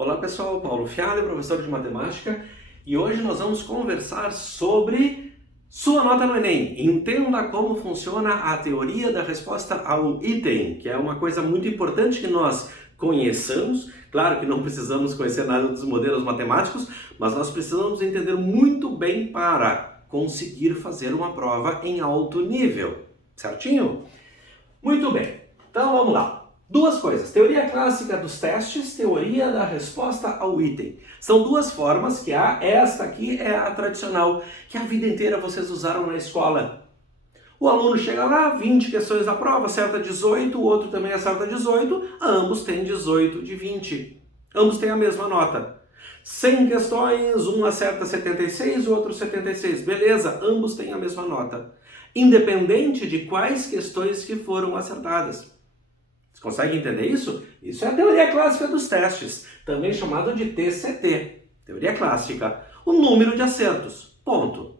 Olá pessoal, Paulo Fialho, professor de matemática, e hoje nós vamos conversar sobre sua nota no Enem. Entenda como funciona a teoria da resposta ao item, que é uma coisa muito importante que nós conheçamos. Claro que não precisamos conhecer nada dos modelos matemáticos, mas nós precisamos entender muito bem para conseguir fazer uma prova em alto nível, certinho? Muito bem, então vamos lá. Duas coisas, teoria clássica dos testes, teoria da resposta ao item. São duas formas que há, esta aqui é a tradicional, que a vida inteira vocês usaram na escola. O aluno chega lá, 20 questões da prova, acerta 18, o outro também acerta 18, ambos têm 18 de 20. Ambos têm a mesma nota. 100 questões, um acerta 76, o outro 76. Beleza, ambos têm a mesma nota. Independente de quais questões que foram acertadas. Você consegue entender isso? Isso é a teoria clássica dos testes, também chamado de TCT, teoria clássica, o número de acertos, ponto.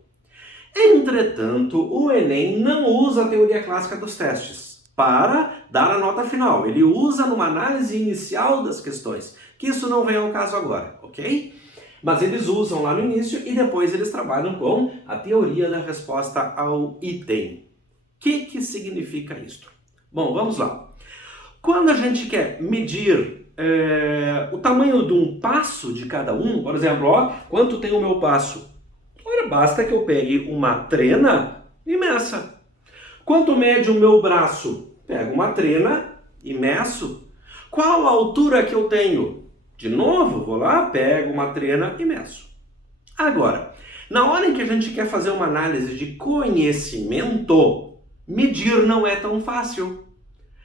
Entretanto, o Enem não usa a teoria clássica dos testes para dar a nota final, ele usa numa análise inicial das questões, que isso não vem ao caso agora, ok? Mas eles usam lá no início e depois eles trabalham com a teoria da resposta ao item. O que significa isto? Bom, vamos lá. Quando a gente quer medir o tamanho de um passo de cada um, por exemplo, ó, quanto tem o meu passo? Ora, basta que eu pegue uma trena e meça. Quanto mede o meu braço? Pego uma trena e meço. Qual a altura que eu tenho? De novo, vou lá, pego uma trena e meço. Agora, na hora em que a gente quer fazer uma análise de conhecimento, medir não é tão fácil.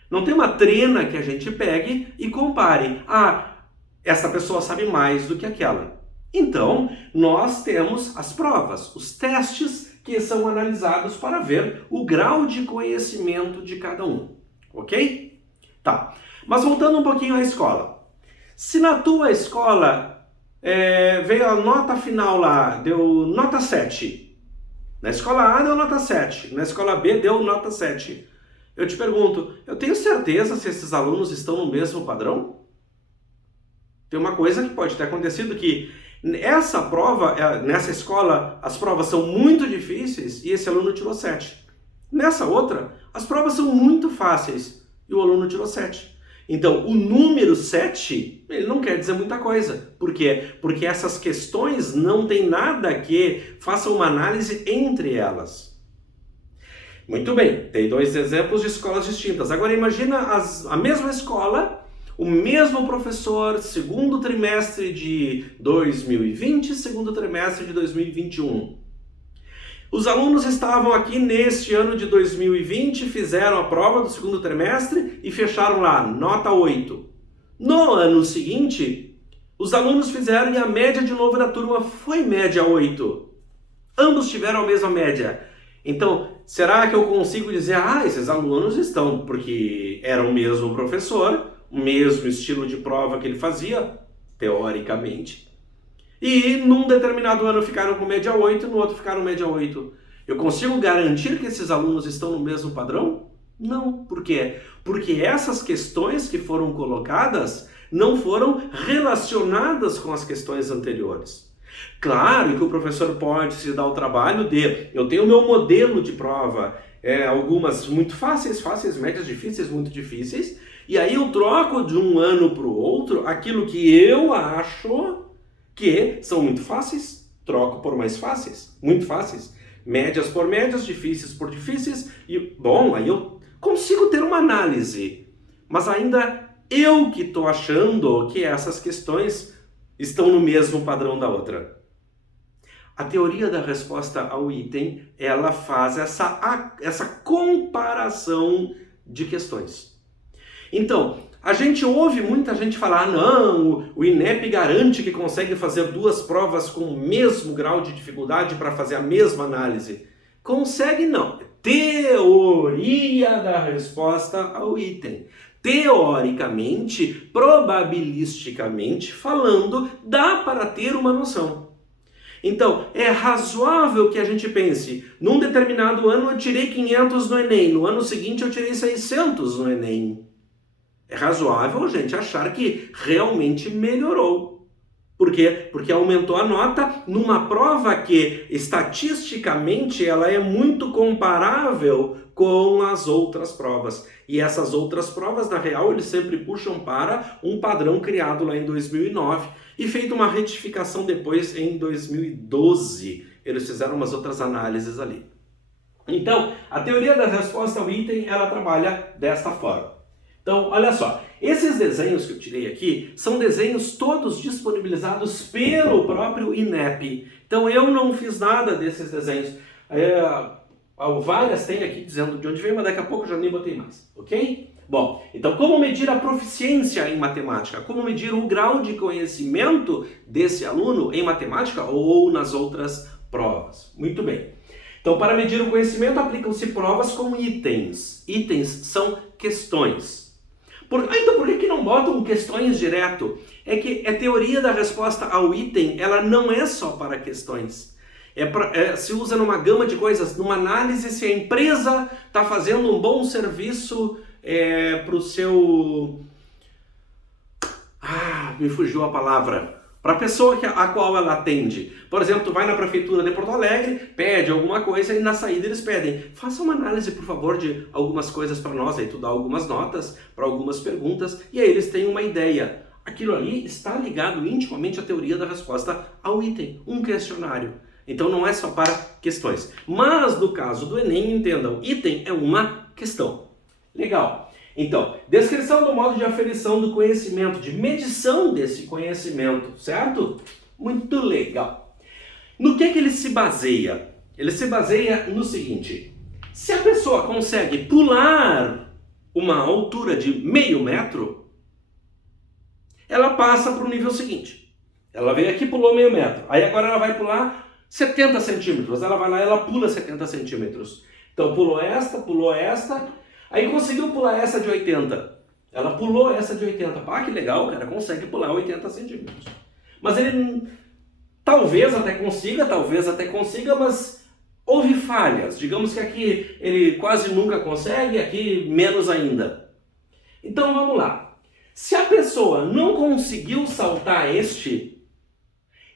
Não tem uma trena que a gente pegue e compare. Ah, essa pessoa sabe mais do que aquela. Então, nós temos as provas, os testes que são analisados para ver o grau de conhecimento de cada um. Ok? Tá. Mas voltando um pouquinho à escola. Se na tua escola veio a nota final lá, deu nota 7. Na escola A deu nota 7. Na escola B deu nota 7. Eu te pergunto, eu tenho certeza se esses alunos estão no mesmo padrão? Tem uma coisa que pode ter acontecido que essa prova, nessa escola, as provas são muito difíceis e esse aluno tirou 7. Nessa outra, as provas são muito fáceis e o aluno tirou 7. Então, o número 7, ele não quer dizer muita coisa. Por quê? Porque essas questões não tem nada que faça uma análise entre elas. Muito bem, tem dois exemplos de escolas distintas. Agora imagina a mesma escola, o mesmo professor, segundo trimestre de 2020, segundo trimestre de 2021. Os alunos estavam aqui neste ano de 2020, fizeram a prova do segundo trimestre e fecharam lá, nota 8. No ano seguinte, os alunos fizeram e a média de novo da turma foi média 8. Ambos tiveram a mesma média. Então, será que eu consigo dizer, esses alunos estão, porque era o mesmo professor, o mesmo estilo de prova que ele fazia, teoricamente, e num determinado ano ficaram com média 8, no outro ficaram média 8. Eu consigo garantir que esses alunos estão no mesmo padrão? Não. Por quê? Porque essas questões que foram colocadas não foram relacionadas com as questões anteriores. Claro que o professor pode se dar o trabalho de, eu tenho o meu modelo de prova, algumas muito fáceis, médias difíceis, muito difíceis, e aí eu troco de um ano para o outro aquilo que eu acho que são muito fáceis, troco por mais fáceis, muito fáceis, médias por médias, difíceis por difíceis, e bom, aí eu consigo ter uma análise, mas ainda eu que estou achando que essas questões estão no mesmo padrão da outra. A teoria da resposta ao item, ela faz essa comparação de questões. Então, a gente ouve muita gente falar, não, o INEP garante que consegue fazer duas provas com o mesmo grau de dificuldade para fazer a mesma análise. Consegue não. Teoria da resposta ao item. Teoricamente, probabilisticamente falando, dá para ter uma noção. Então, é razoável que a gente pense, num determinado ano eu tirei 500 no Enem, no ano seguinte eu tirei 600 no Enem. É razoável, gente, achar que realmente melhorou. Por quê? Porque aumentou a nota numa prova que, estatisticamente, ela é muito comparável com as outras provas. E essas outras provas, na real, eles sempre puxam para um padrão criado lá em 2009 e feito uma retificação depois em 2012. Eles fizeram umas outras análises ali. Então, a teoria da resposta ao item, ela trabalha desta forma. Então, olha só, esses desenhos que eu tirei aqui são desenhos todos disponibilizados pelo próprio INEP. Então, eu não fiz nada desses desenhos. Várias tem aqui dizendo de onde vem, mas daqui a pouco eu já nem botei mais, ok? Bom, então como medir a proficiência em matemática? Como medir o grau de conhecimento desse aluno em matemática ou nas outras provas? Muito bem. Então, para medir o conhecimento, aplicam-se provas com itens. Itens são questões. Então, por que não botam questões direto? É que a teoria da resposta ao item, ela não é só para questões. Se usa numa gama de coisas, numa análise se a empresa está fazendo um bom serviço para o seu... me fugiu a palavra. Para a pessoa a qual ela atende. Por exemplo, tu vai na prefeitura de Porto Alegre, pede alguma coisa e na saída eles pedem: faça uma análise, por favor, de algumas coisas para nós. Aí tu dá algumas notas para algumas perguntas e aí eles têm uma ideia. Aquilo ali está ligado intimamente à teoria da resposta ao item, um questionário. Então não é só para questões. Mas no caso do Enem, entendam, item é uma questão. Legal. Então, descrição do modo de aferição do conhecimento, de medição desse conhecimento, certo? Muito legal. No que ele se baseia? Ele se baseia no seguinte: se a pessoa consegue pular uma altura de meio metro, ela passa para o nível seguinte. Ela veio aqui e pulou meio metro. Aí agora ela vai pular 70 centímetros. Ela vai lá e ela pula 70 centímetros. Então pulou esta... Aí conseguiu pular essa de 80. Ela pulou essa de 80. Que legal, cara, consegue pular 80 centímetros. Mas ele talvez até consiga, mas houve falhas. Digamos que aqui ele quase nunca consegue, aqui menos ainda. Então vamos lá. Se a pessoa não conseguiu saltar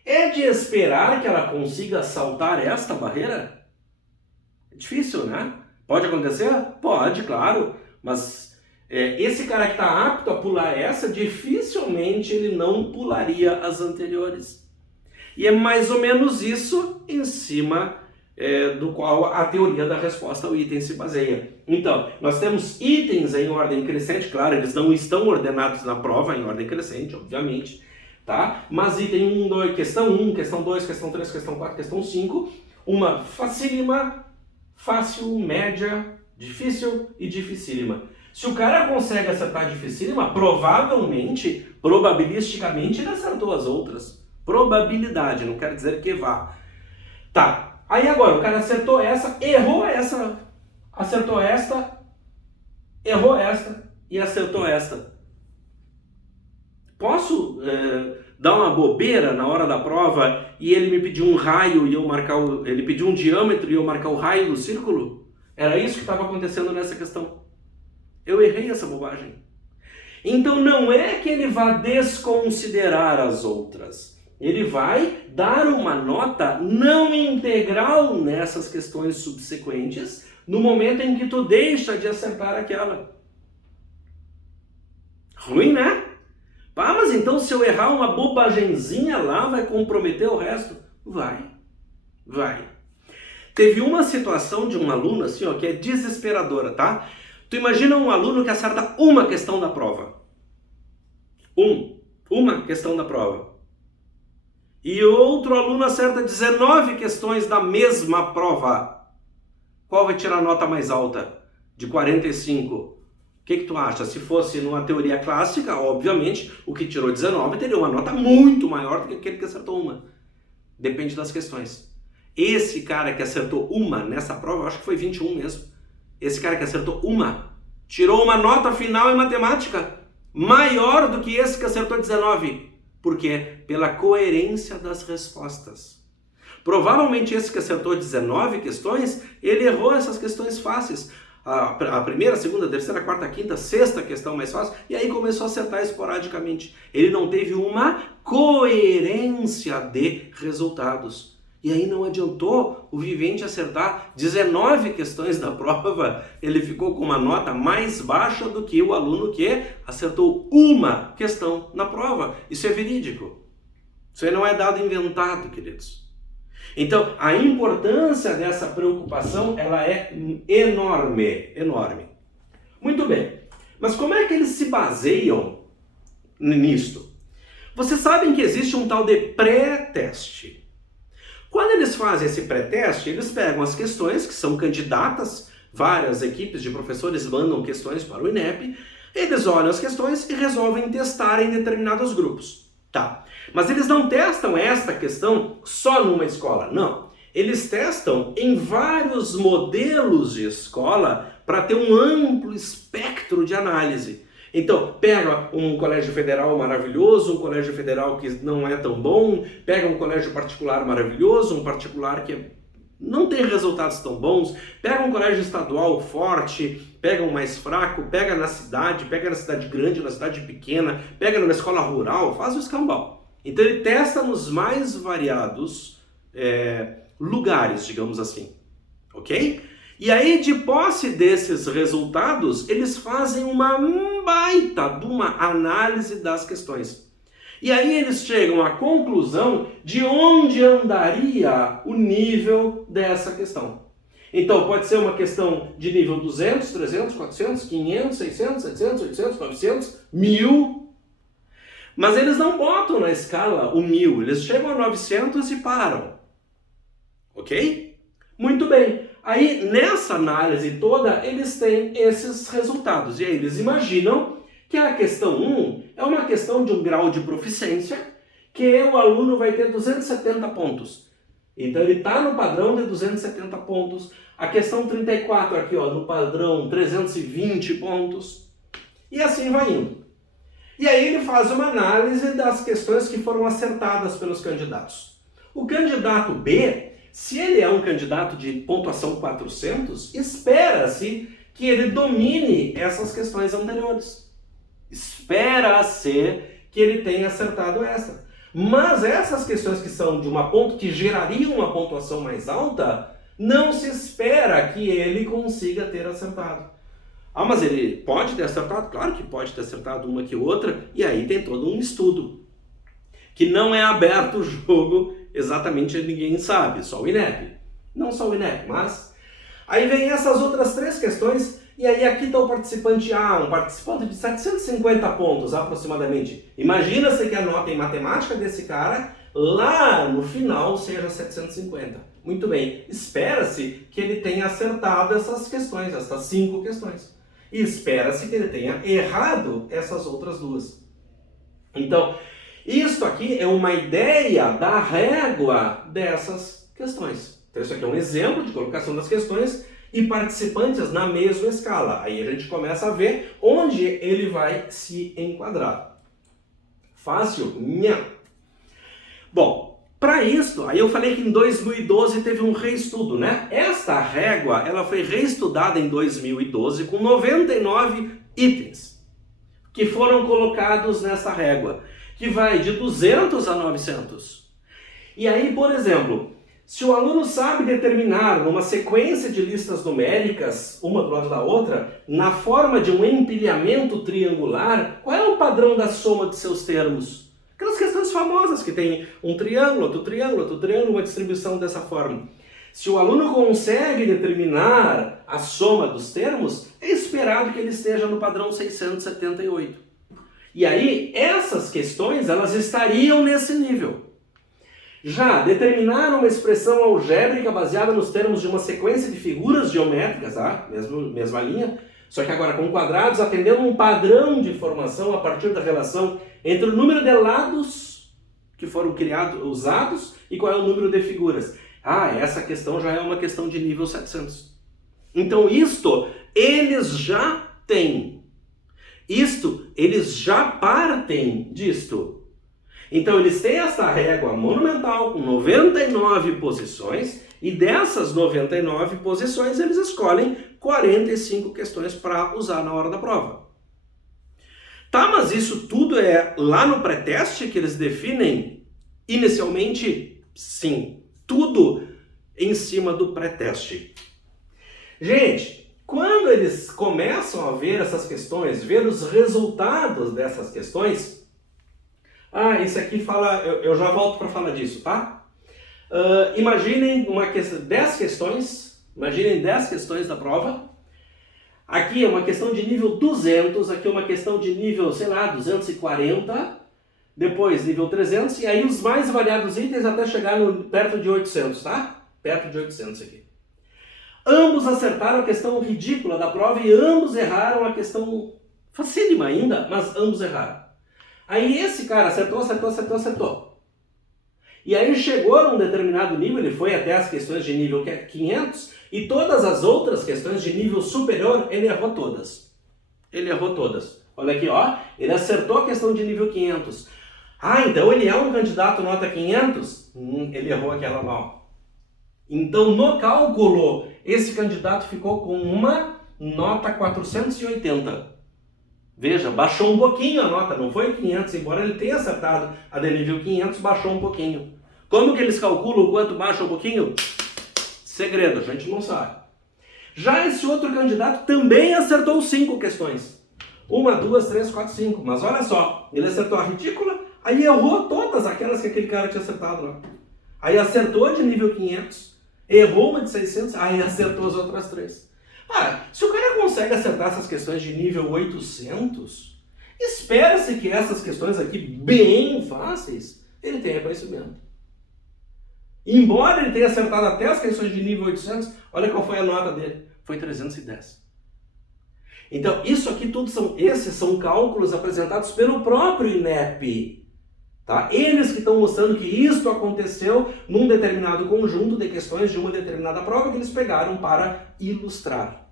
é de esperar que ela consiga saltar esta barreira? É difícil, né? Pode acontecer? Pode, claro, mas esse cara que está apto a pular essa, dificilmente ele não pularia as anteriores. E é mais ou menos isso em cima do qual a teoria da resposta ao item se baseia. Então, nós temos itens em ordem crescente, claro, eles não estão ordenados na prova em ordem crescente, obviamente, tá? Mas item 1, 2, questão 1, questão 2, questão 3, questão 4, questão 5, uma facílima, fácil, média, difícil e dificílima. Se o cara consegue acertar dificílima, provavelmente, probabilisticamente, ele acertou as outras. Probabilidade, não quer dizer que vá. Tá, aí agora o cara acertou essa, errou essa, acertou esta, errou esta e acertou esta. Posso dar uma bobeira na hora da prova e ele me pediu um raio e eu marcar ele pediu um diâmetro e eu marcar o raio do círculo? Era isso que estava acontecendo nessa questão. Eu errei essa bobagem. Então não é que ele vá desconsiderar as outras. Ele vai dar uma nota não integral nessas questões subsequentes no momento em que tu deixa de acertar aquela. Ruim, né? Mas então se eu errar uma bobagenzinha lá, vai comprometer o resto? Vai. Teve uma situação de um aluno assim, ó, que é desesperadora, tá? Tu imagina um aluno que acerta uma questão da prova. Uma questão da prova. E outro aluno acerta 19 questões da mesma prova. Qual vai tirar a nota mais alta? De 45. O que tu acha? Se fosse numa teoria clássica, obviamente, o que tirou 19 teria uma nota muito maior do que aquele que acertou uma. Depende das questões. Esse cara que acertou uma nessa prova, eu acho que foi 21 mesmo. Esse cara que acertou uma, tirou uma nota final em matemática maior do que esse que acertou 19. Por quê? Pela coerência das respostas. Provavelmente esse que acertou 19 questões, ele errou essas questões fáceis. a primeira, segunda, terceira, quarta, quinta, sexta questão mais fácil, e aí começou a acertar esporadicamente. Ele não teve uma coerência de resultados. E aí não adiantou o Vivente acertar 19 questões da prova, ele ficou com uma nota mais baixa do que o aluno que acertou uma questão na prova. Isso é verídico. Isso aí não é dado inventado, queridos. Então, a importância dessa preocupação, ela é enorme, enorme. Muito bem. Mas como é que eles se baseiam nisto? Vocês sabem que existe um tal de pré-teste. Quando eles fazem esse pré-teste, eles pegam as questões que são candidatas, várias equipes de professores mandam questões para o INEP, eles olham as questões e resolvem testar em determinados grupos. Tá. Mas eles não testam esta questão só numa escola, não. Eles testam em vários modelos de escola para ter um amplo espectro de análise. Então, pega um colégio federal maravilhoso, um colégio federal que não é tão bom, pega um colégio particular maravilhoso, um particular que não tem resultados tão bons, pega um colégio estadual forte, pega um mais fraco, pega na cidade grande, na cidade pequena, pega numa escola rural, faz o escambau. Então ele testa nos mais variados lugares, digamos assim, ok? E aí, de posse desses resultados, eles fazem uma baita de uma análise das questões. E aí eles chegam à conclusão de onde andaria o nível dessa questão. Então, pode ser uma questão de nível 200, 300, 400, 500, 600, 700, 800, 900, 1000. Mas eles não botam na escala o 1000, eles chegam a 900 e param. Ok? Muito bem. Aí, nessa análise toda, eles têm esses resultados. E aí eles imaginam que a questão 1 é uma questão de um grau de proficiência, que o aluno vai ter 270 pontos. Então ele está no padrão de 270 pontos. A questão 34 aqui, ó, no padrão 320 pontos. E assim vai indo. E aí ele faz uma análise das questões que foram acertadas pelos candidatos. O candidato B, se ele é um candidato de pontuação 400, espera-se que ele domine essas questões anteriores. Espera-se que ele tenha acertado essa. Mas essas questões que são de uma que gerariam uma pontuação mais alta, não se espera que ele consiga ter acertado. Ah, mas ele pode ter acertado? Claro que pode ter acertado uma que outra, e aí tem todo um estudo. Que não é aberto o jogo, exatamente ninguém sabe, só o INEP. Não só o INEP, mas... Aí vem essas outras 3 questões, e aí aqui está o participante A, um participante de 750 pontos aproximadamente. Imagina-se que a nota em matemática desse cara, lá no final, seja 750. Muito bem, espera-se que ele tenha acertado essas questões, essas 5 questões. E espera-se que ele tenha errado essas outras 2. Então, isto aqui é uma ideia da régua dessas questões. Então, isso aqui é um exemplo de colocação das questões e participantes na mesma escala. Aí a gente começa a ver onde ele vai se enquadrar. Fácil? Nha. Bom, para isso, aí eu falei que em 2012 teve um reestudo, né? Esta régua, ela foi reestudada em 2012 com 99 itens que foram colocados nessa régua, que vai de 200 a 900. E aí, por exemplo, se o aluno sabe determinar numa sequência de listas numéricas, uma do lado da outra, na forma de um empilhamento triangular, qual é o padrão da soma de seus termos? Aquelas questões famosas que tem um triângulo, outro triângulo, outro triângulo, uma distribuição dessa forma. Se o aluno consegue determinar a soma dos termos, é esperado que ele esteja no padrão 678. E aí, essas questões, elas estariam nesse nível. Já determinar uma expressão algébrica baseada nos termos de uma sequência de figuras geométricas, mesma linha, só que agora com quadrados, atendendo um padrão de formação a partir da relação entre o número de lados que foram usados e qual é o número de figuras. Essa questão já é uma questão de nível 700. Então isto eles já têm. Eles já partem disto. Então eles têm essa régua monumental com 99 posições E dessas 99 posições, eles escolhem 45 questões para usar na hora da prova. Tá, mas isso tudo é lá no pré-teste que eles definem? Inicialmente, sim. Tudo em cima do pré-teste. Gente, quando eles começam a ver essas questões, ver os resultados dessas questões... isso aqui fala... Eu já volto para falar disso, tá? Imaginem 10 questões, imaginem 10 questões da prova. Aqui é uma questão de nível 200, aqui é uma questão de nível, sei lá, 240, depois nível 300, e aí os mais variados itens até chegar perto de 800, tá? Perto de 800 aqui. Ambos acertaram a questão ridícula da prova e ambos erraram a questão facílima ainda, mas ambos erraram. Aí esse cara acertou. E aí chegou num determinado nível, ele foi até as questões de nível 500, e todas as outras questões de nível superior, ele errou todas. Olha aqui, ó, ele acertou a questão de nível 500. Então ele é um candidato nota 500? Ele errou aquela mal. Então no cálculo, esse candidato ficou com uma nota 480. Veja, baixou um pouquinho a nota, não foi 500, embora ele tenha acertado a de nível 500, baixou um pouquinho. Como que eles calculam o quanto baixa um pouquinho? Segredo, a gente não sabe. Já esse outro candidato também acertou 5 questões. 1, 2, 3, 4, 5. Mas olha só, ele acertou a ridícula, aí errou todas aquelas que aquele cara tinha acertado lá. Aí acertou a de nível 500, errou uma de 600, aí acertou as outras 3. Se o cara consegue acertar essas questões de nível 800, espera-se que essas questões aqui, bem fáceis, ele tenha conhecimento. Embora ele tenha acertado até as questões de nível 800, olha qual foi a nota dele. Foi 310. Então, isso aqui tudo esses são cálculos apresentados pelo próprio INEP. Tá? Eles que estão mostrando que isto aconteceu num determinado conjunto de questões de uma determinada prova que eles pegaram para ilustrar.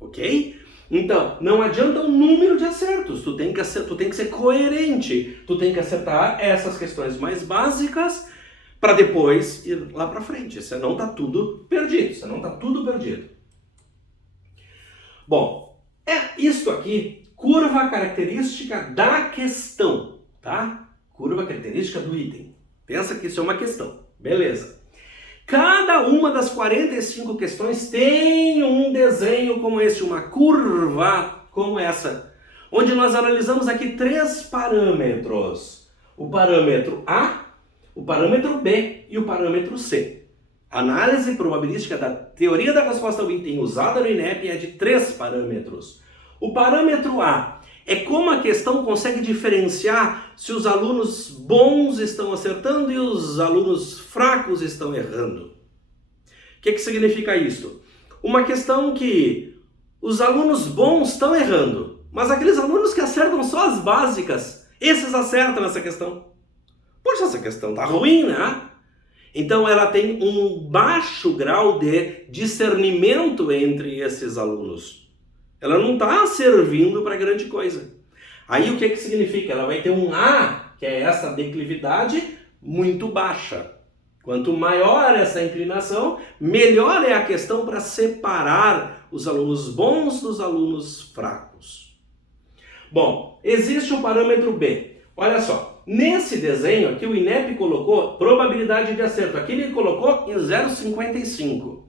Ok? Então, não adianta o número de acertos, tu tem que ser coerente, tu tem que acertar essas questões mais básicas para depois ir lá para frente, senão tá tudo perdido, Bom, isto aqui, curva característica da questão, tá? Curva característica do item. Pensa que isso é uma questão. Beleza. Cada uma das 45 questões tem um desenho como esse, uma curva como essa, onde nós analisamos aqui 3 parâmetros. O parâmetro A, o parâmetro B e o parâmetro C. A análise probabilística da teoria da resposta ao item usada no INEP é de 3 parâmetros. O parâmetro A é como a questão consegue diferenciar se os alunos bons estão acertando e os alunos fracos estão errando. O que significa isso? Uma questão que os alunos bons estão errando, mas aqueles alunos que acertam só as básicas, esses acertam essa questão. Poxa, essa questão tá ruim, né? Então ela tem um baixo grau de discernimento entre esses alunos. Ela não está servindo para grande coisa. Aí o que significa? Ela vai ter um A, que é essa declividade, muito baixa. Quanto maior essa inclinação, melhor é a questão para separar os alunos bons dos alunos fracos. Bom, existe o parâmetro B. Olha só, nesse desenho aqui o INEP colocou probabilidade de acerto. Aqui ele colocou em 0,55.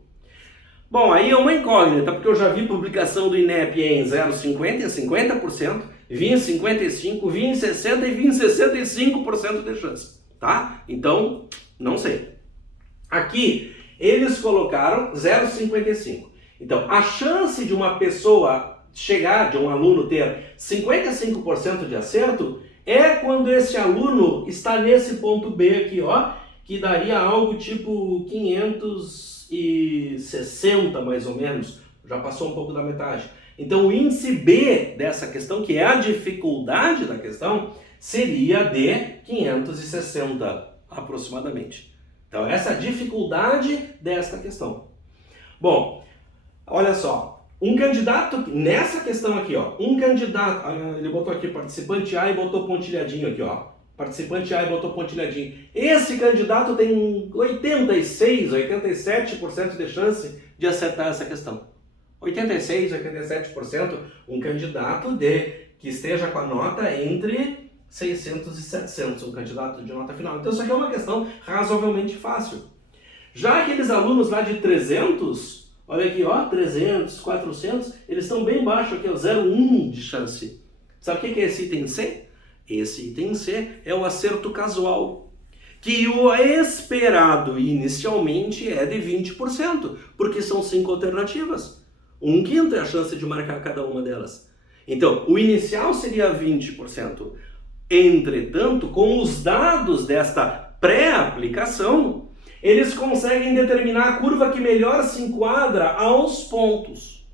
Bom, aí é uma incógnita, porque eu já vi publicação do INEP em 0,50, 50%, vi em 55%, vi em 60% e vi em 65% de chance, tá? Então, não sei. Aqui, eles colocaram 0,55. Então, a chance de uma pessoa chegar, de um aluno ter 55% de acerto, é quando esse aluno está nesse ponto B aqui, ó, que daria algo tipo 560 mais ou menos, já passou um pouco da metade. Então o índice B dessa questão, que é a dificuldade da questão, seria de 560 aproximadamente. Então essa é a dificuldade desta questão. Bom, olha só, um candidato, nessa questão aqui, ó, um candidato, ele botou aqui participante A e botou pontilhadinho aqui, ó. Participante A botou pontilhadinho. Esse candidato tem 86, 87% de chance de acertar essa questão. 86, 87%, um candidato que esteja com a nota entre 600 e 700, um candidato de nota final. Então isso aqui é uma questão razoavelmente fácil. Já aqueles alunos lá de 300, olha aqui, ó, 300, 400, eles estão bem baixo aqui, ó, 0,1 de chance. Sabe o que é esse item C? Esse item C é o acerto casual, que o esperado inicialmente é de 20%, porque são 5 alternativas. 1/5 é a chance de marcar cada uma delas. Então, o inicial seria 20%. Entretanto, com os dados desta pré-aplicação, eles conseguem determinar a curva que melhor se enquadra aos pontos.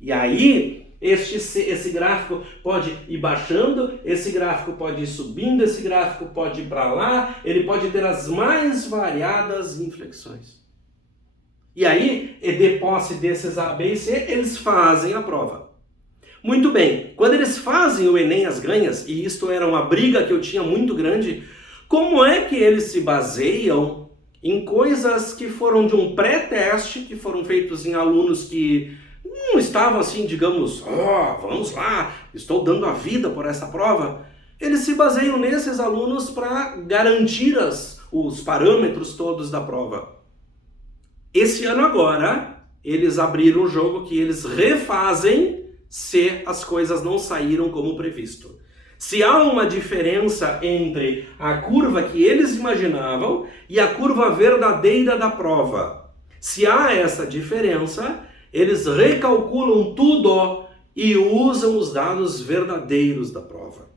E aí, esse gráfico pode ir baixando, esse gráfico pode ir subindo, esse gráfico pode ir para lá, ele pode ter as mais variadas inflexões. E aí, de posse desses A, B e C, eles fazem a prova. Muito bem, quando eles fazem o Enem às ganhas, e isto era uma briga que eu tinha muito grande, como é que eles se baseiam em coisas que foram de um pré-teste, que foram feitos em alunos que não estavam assim, digamos, vamos lá, estou dando a vida por essa prova. Eles se baseiam nesses alunos para garantir os parâmetros todos da prova. Esse ano agora, eles abriram o jogo que eles refazem se as coisas não saíram como previsto. Se há uma diferença entre a curva que eles imaginavam e a curva verdadeira da prova, se há essa diferença, eles recalculam tudo e usam os dados verdadeiros da prova.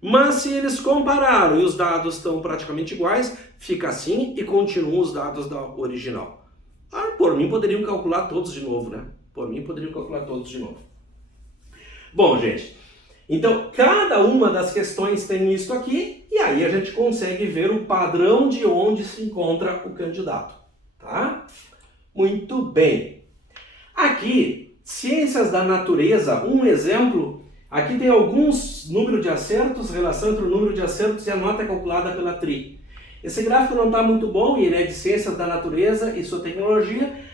Mas se eles compararam e os dados estão praticamente iguais, fica assim e continuam os dados da original. Por mim poderiam calcular todos de novo, né? Por mim poderiam calcular todos de novo. Bom, gente, então cada uma das questões tem isso aqui e aí a gente consegue ver o padrão de onde se encontra o candidato, tá? Muito bem. Aqui, ciências da natureza, um exemplo, aqui tem alguns números de acertos, relação entre o número de acertos e a nota calculada pela TRI. Esse gráfico não está muito bom e ele é de ciências da natureza e sua tecnologia.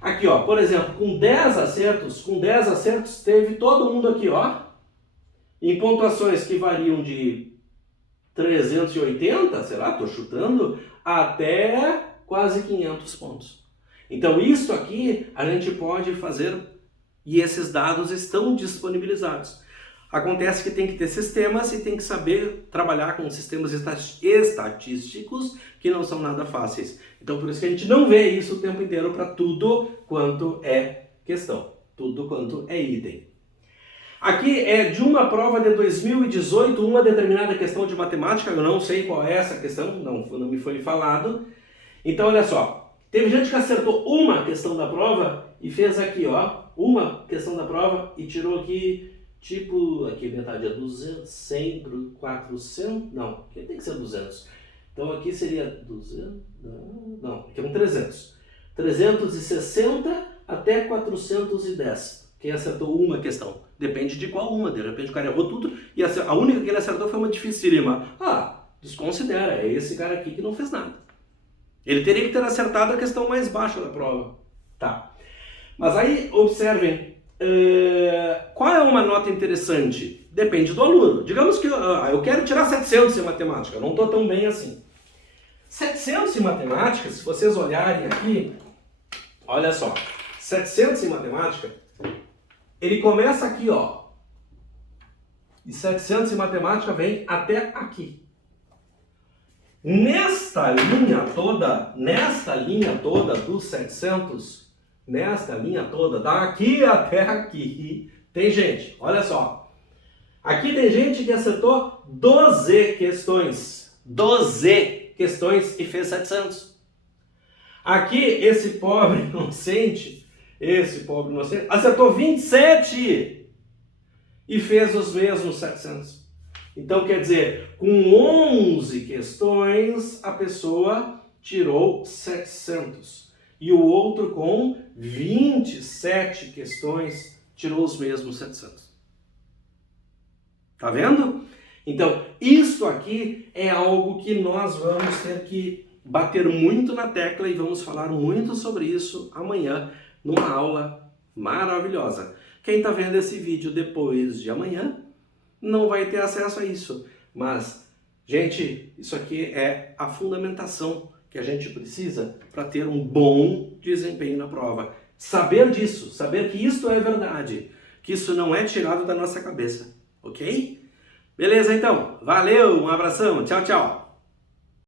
Aqui, ó, por exemplo, com 10 acertos teve todo mundo aqui, ó, em pontuações que variam de 380, sei lá, estou chutando, até quase 500 pontos. Então isso aqui a gente pode fazer e esses dados estão disponibilizados. Acontece que tem que ter sistemas e tem que saber trabalhar com sistemas estatísticos que não são nada fáceis. Então por isso que a gente não vê isso o tempo inteiro para tudo quanto é questão, tudo quanto é item. Aqui é de uma prova de 2018, uma determinada questão de matemática, eu não sei qual é essa questão, não me foi falado. Então olha só. Teve gente que acertou uma questão da prova e fez aqui, ó, uma questão da prova e tirou aqui, tipo, aqui metade é 200, 100, 400, não, aqui tem que ser 200. Então aqui seria 200, não, aqui é um 300. 360 até 410. Quem acertou uma questão. Depende de qual uma, de repente o cara errou tudo e a única que ele acertou foi uma dificílima. Desconsidera, é esse cara aqui que não fez nada. Ele teria que ter acertado a questão mais baixa da prova. Tá. Mas aí, observem, qual é uma nota interessante? Depende do aluno. Digamos que eu quero tirar 700 em matemática, eu não estou tão bem assim. 700 em matemática, se vocês olharem aqui, olha só, 700 em matemática, ele começa aqui, ó, e 700 em matemática vem até aqui. Nesta linha toda dos 700, nesta linha toda, daqui até aqui, tem gente, olha só. Aqui tem gente que acertou 12 questões e fez 700. Aqui, esse pobre inocente acertou 27 e fez os mesmos 700. Então, quer dizer, com 11 questões, a pessoa tirou 700. E o outro, com 27 questões, tirou os mesmos 700. Tá vendo? Então, isto aqui é algo que nós vamos ter que bater muito na tecla e vamos falar muito sobre isso amanhã numa aula maravilhosa. Quem está vendo esse vídeo depois de amanhã não vai ter acesso a isso, mas, gente, isso aqui é a fundamentação que a gente precisa para ter um bom desempenho na prova. Saber disso, saber que isto é verdade, que isso não é tirado da nossa cabeça, ok? Beleza, então. Valeu, um abração, tchau, tchau.